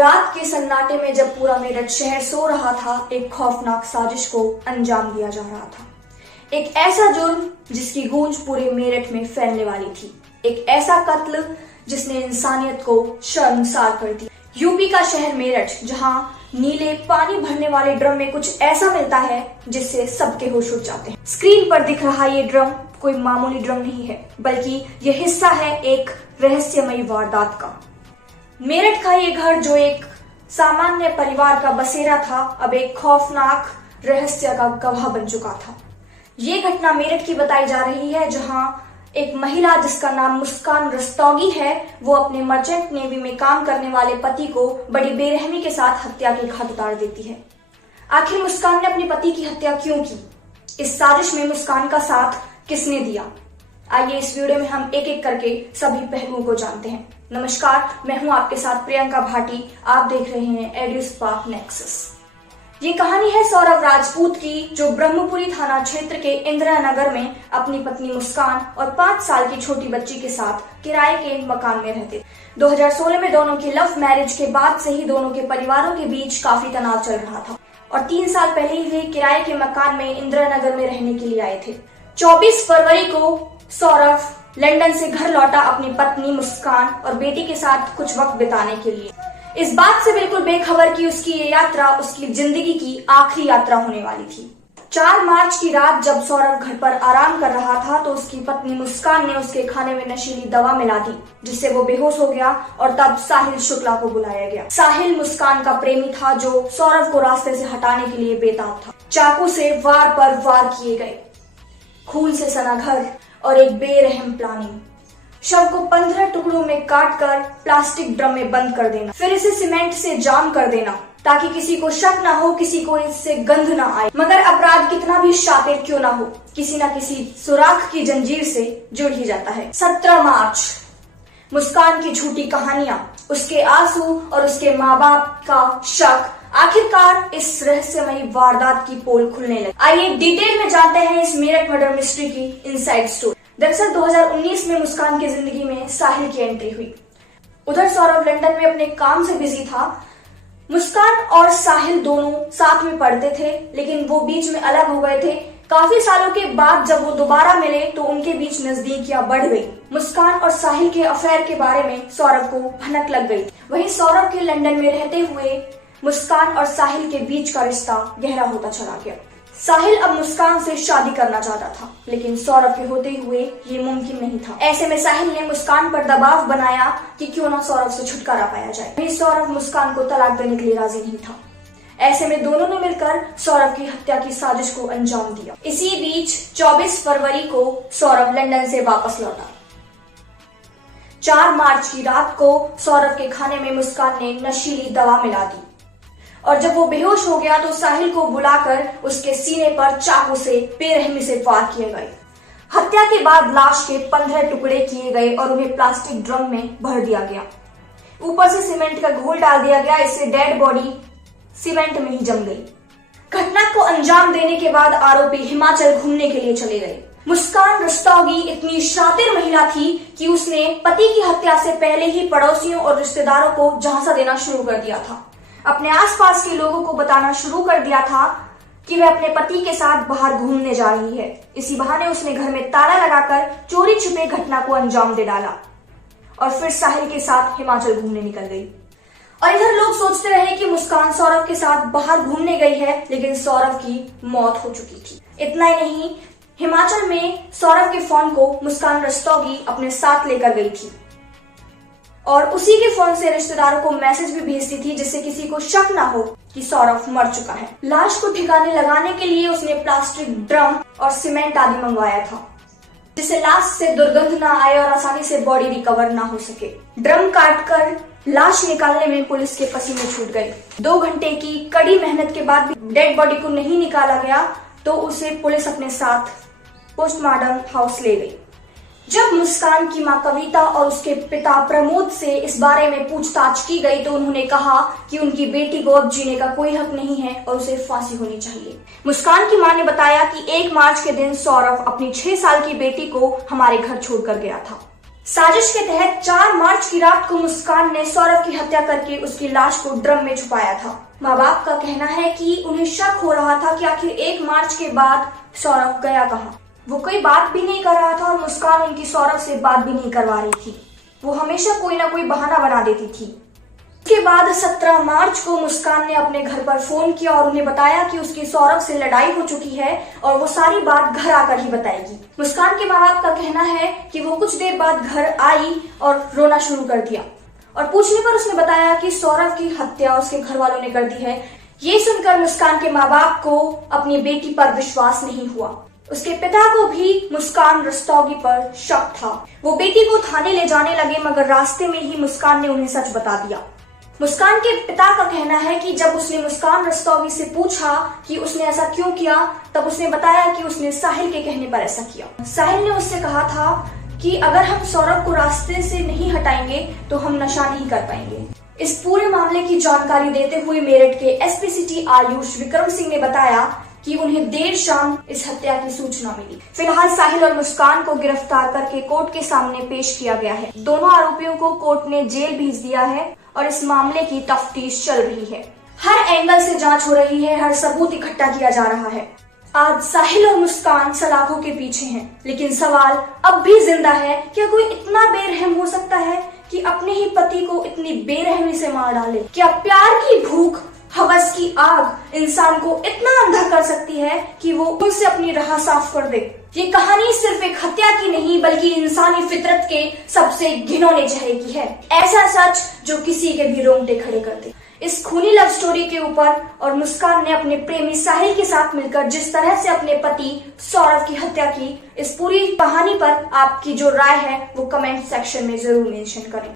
रात के सन्नाटे में जब पूरा मेरठ शहर सो रहा था, एक खौफनाक साजिश को अंजाम दिया जा रहा था। एक ऐसा जुर्म जिसकी गूंज पूरे मेरठ में फैलने वाली थी। एक ऐसा कत्ल जिसने इंसानियत को शर्मसार कर दिया। यूपी का शहर मेरठ, जहां नीले पानी भरने वाले ड्रम में कुछ ऐसा मिलता है जिससे सबके होश उड़ जाते हैं। स्क्रीन पर दिख रहा ये ड्रम कोई मामूली ड्रम नहीं है, बल्कि यह हिस्सा है एक रहस्यमयी वारदात का। मेरठ का ये घर, जो एक सामान्य परिवार का बसेरा था, अब एक खौफनाक रहस्य का गवाह बन चुका था। ये घटना मेरठ की बताई जा रही है, जहां एक महिला जिसका नाम मुस्कान रस्तोगी है, वो अपने मर्चेंट नेवी में काम करने वाले पति को बड़ी बेरहमी के साथ हत्या के घाट उतार देती है। आखिर मुस्कान ने अपने पति की हत्या क्यों की? इस साजिश में मुस्कान का साथ किसने दिया? आइए इस वीडियो में हम एक एक करके सभी पहलुओं को जानते हैं। नमस्कार, मैं हूं आपके साथ प्रियंका भाटी। आप देख रहे हैं एड्यूस्पार्क नेक्सस। ये कहानी है सौरभ राजपूत की, जो ब्रह्मपुरी थाना क्षेत्र के इंदिरा नगर में अपनी पत्नी मुस्कान और 5 साल की छोटी बच्ची के साथ किराए के मकान में रहते। 2016 में दोनों की लव मैरिज के बाद से ही दोनों के परिवारों के बीच काफी तनाव चल रहा था और 3 साल पहले ही वे किराए के मकान में इंदिरा नगर में रहने के लिए आए थे। 24 फरवरी को सौरभ लंदन से घर लौटा अपनी पत्नी मुस्कान और बेटी के साथ कुछ वक्त बिताने के लिए। इस बात से बिल्कुल बेखबर कि उसकी ये यात्रा उसकी जिंदगी की आखिरी यात्रा होने वाली थी। 4 मार्च की रात जब सौरभ घर पर आराम कर रहा था, तो उसकी पत्नी मुस्कान ने उसके खाने में नशीली दवा मिला दी, जिससे वो बेहोश हो गया और तब साहिल शुक्ला को बुलाया गया। साहिल मुस्कान का प्रेमी था, जो सौरभ को रास्ते से हटाने के लिए बेताब था। चाकू से वार पर वार किए गए, खून से सना घर और एक बेरहम प्लानिंग। शव को 15 टुकड़ों में काटकर प्लास्टिक ड्रम में बंद कर देना, फिर इसे सीमेंट से जाम कर देना ताकि किसी को शक ना हो, किसी को इससे गंध ना आए। मगर अपराध कितना भी शातिर क्यों ना हो, किसी न किसी सुराख की जंजीर से जुड़ ही जाता है। 17 मार्च, मुस्कान की झूठी कहानियां, उसके आंसू और उसके माँ बाप का शक, आखिरकार इस रहस्यमयी वारदात की पोल खुलने लगी। आइए डिटेल में जानते हैं इस मेरठ मर्डर मिस्ट्री की इनसाइड स्टोरी। दरअसल 2019 में मुस्कान की जिंदगी में साहिल की एंट्री हुई। उधर सौरभ लंदन में अपने काम से बिजी था। मुस्कान और साहिल दोनों साथ में पढ़ते थे, लेकिन वो बीच में अलग हो गए थे। काफी सालों के बाद जब वो दोबारा मिले तो उनके बीच नजदीकियां बढ़ गई। मुस्कान और साहिल के अफेयर के बारे में सौरभ को भनक लग गई। वहीं सौरभ के लंदन में रहते हुए मुस्कान और साहिल के बीच का रिश्ता गहरा होता चला गया। साहिल अब मुस्कान से शादी करना चाहता था, लेकिन सौरभ के होते हुए ये मुमकिन नहीं था। ऐसे में साहिल ने मुस्कान पर दबाव बनाया कि क्यों ना सौरभ से छुटकारा पाया जाए। वहीं सौरभ मुस्कान को तलाक देने के लिए राजी नहीं था। ऐसे में दोनों ने मिलकर सौरभ की हत्या की साजिश को अंजाम दिया। इसी बीच 24 फरवरी को सौरभ लंदन से वापस लौटा। 4 मार्च की रात को सौरभ के खाने में मुस्कान ने नशीली दवा मिला दी और जब वो बेहोश हो गया तो साहिल को बुलाकर उसके सीने पर चाकू से बेरहमी से वार किए गए। हत्या के बाद लाश के 15 टुकड़े किए गए और उन्हें प्लास्टिक ड्रम में भर दिया गया। ऊपर से सीमेंट का घोल डाल दिया गया। इससे डेड बॉडी सीमेंट में ही जम गई। घटना को अंजाम देने के बाद आरोपी हिमाचल घूमने के लिए चले गए। मुस्कान रस्तोगी इतनी शातिर महिला थी कि उसने पति की हत्या से पहले ही पड़ोसियों और रिश्तेदारों को झांसा देना शुरू कर दिया था। अपने आसपास के लोगों को बताना शुरू कर दिया था कि वह अपने पति के साथ बाहर घूमने जा रही है। इसी बहाने उसने घर में ताला लगाकर चोरी छुपे घटना को अंजाम दे डाला और फिर साहिल के साथ हिमाचल घूमने निकल गई। और इधर लोग सोचते रहे कि मुस्कान सौरभ के साथ बाहर घूमने गई है, लेकिन सौरभ की मौत हो चुकी थी। इतना ही नहीं, हिमाचल में सौरभ के फोन को मुस्कान रस्तोगी अपने साथ लेकर गई थी और उसी के फोन से रिश्तेदारों को मैसेज भी भेजती थी, जिससे किसी को शक ना हो कि सौरभ मर चुका है। लाश को ठिकाने लगाने के लिए उसने प्लास्टिक ड्रम और सीमेंट आदि मंगवाया था, जिससे लाश से दुर्गंध ना आए और आसानी से बॉडी रिकवर ना हो सके। ड्रम काटकर लाश निकालने में पुलिस के पसीने छूट गए। 2 घंटे की कड़ी मेहनत के बाद भी डेड बॉडी को नहीं निकाला गया, तो उसे पुलिस अपने साथ पोस्टमार्टम हाउस ले गई। जब मुस्कान की मां कविता और उसके पिता प्रमोद से इस बारे में पूछताछ की गई, तो उन्होंने कहा कि उनकी बेटी को अब जीने का कोई हक नहीं है और उसे फांसी होनी चाहिए। मुस्कान की मां ने बताया कि 1 मार्च के दिन सौरभ अपनी 6 साल की बेटी को हमारे घर छोड़कर गया था। साजिश के तहत 4 मार्च की रात को मुस्कान ने सौरभ की हत्या करके उसकी लाश को ड्रम में छुपाया था। माँ बाप का कहना है कि उन्हें शक हो रहा था कि आखिर 1 मार्च के बाद सौरभ गया कहाँ। वो कोई बात भी नहीं कर रहा था और मुस्कान उनकी सौरभ से बात भी नहीं करवा रही थी। वो हमेशा कोई ना कोई बहाना बना देती थी। उसके बाद 17 मार्च को मुस्कान ने अपने घर पर फोन किया और उन्हें बताया कि उसकी सौरभ से लड़ाई हो चुकी है और वो सारी बात घर आकर ही बताएगी। मुस्कान के माँ बाप का कहना है कि वो कुछ देर बाद घर आई और रोना शुरू कर दिया और पूछने पर उसने बताया कि सौरभ की हत्या उसके घर वालों ने कर दी है। ये सुनकर मुस्कान के माँ बाप को अपनी बेटी पर विश्वास नहीं हुआ। उसके पिता को भी मुस्कान रस्तोगी पर शक था। वो बेटी को थाने ले जाने लगे मगर रास्ते में ही मुस्कान ने उन्हें सच बता दिया। मुस्कान के पिता का कहना है कि जब उसने मुस्कान रस्तोगी से पूछा कि उसने ऐसा क्यों किया, तब उसने बताया कि उसने साहिल के कहने पर ऐसा किया। साहिल ने उससे कहा था कि अगर हम सौरभ को रास्ते से नहीं हटाएंगे तो हम नशा नहीं कर पाएंगे। इस पूरे मामले की जानकारी देते हुए मेरठ के एसपी सिटी आयुष विक्रम सिंह ने बताया कि उन्हें देर शाम इस हत्या की सूचना मिली। फिलहाल साहिल और मुस्कान को गिरफ्तार करके कोर्ट के सामने पेश किया गया है। दोनों आरोपियों को कोर्ट ने जेल भेज दिया है और इस मामले की तफ्तीश चल रही है। हर एंगल से जांच हो रही है, हर सबूत इकट्ठा किया जा रहा है। आज साहिल और मुस्कान सलाखों के पीछे हैं, लेकिन सवाल अब भी जिंदा है, क्या कोई इतना बेरहम हो सकता है कि अपने ही पति को इतनी बेरहमी से मार डाले? क्या प्यार की भूख, हवस की आग इंसान को इतना अंधा कर सकती है कि वो उनसे अपनी राह साफ कर दे? ये कहानी सिर्फ एक हत्या की नहीं बल्कि इंसानी फितरत के सबसे घिनौने चेहरे की है। ऐसा सच जो किसी के भी रोंगटे खड़े कर दे। इस खूनी लव स्टोरी के ऊपर और मुस्कान ने अपने प्रेमी साहिल के साथ मिलकर जिस तरह से अपने पति सौरभ की हत्या की, इस पूरी कहानी पर आपकी जो राय है वो कमेंट सेक्शन में जरूर मेंशन करें।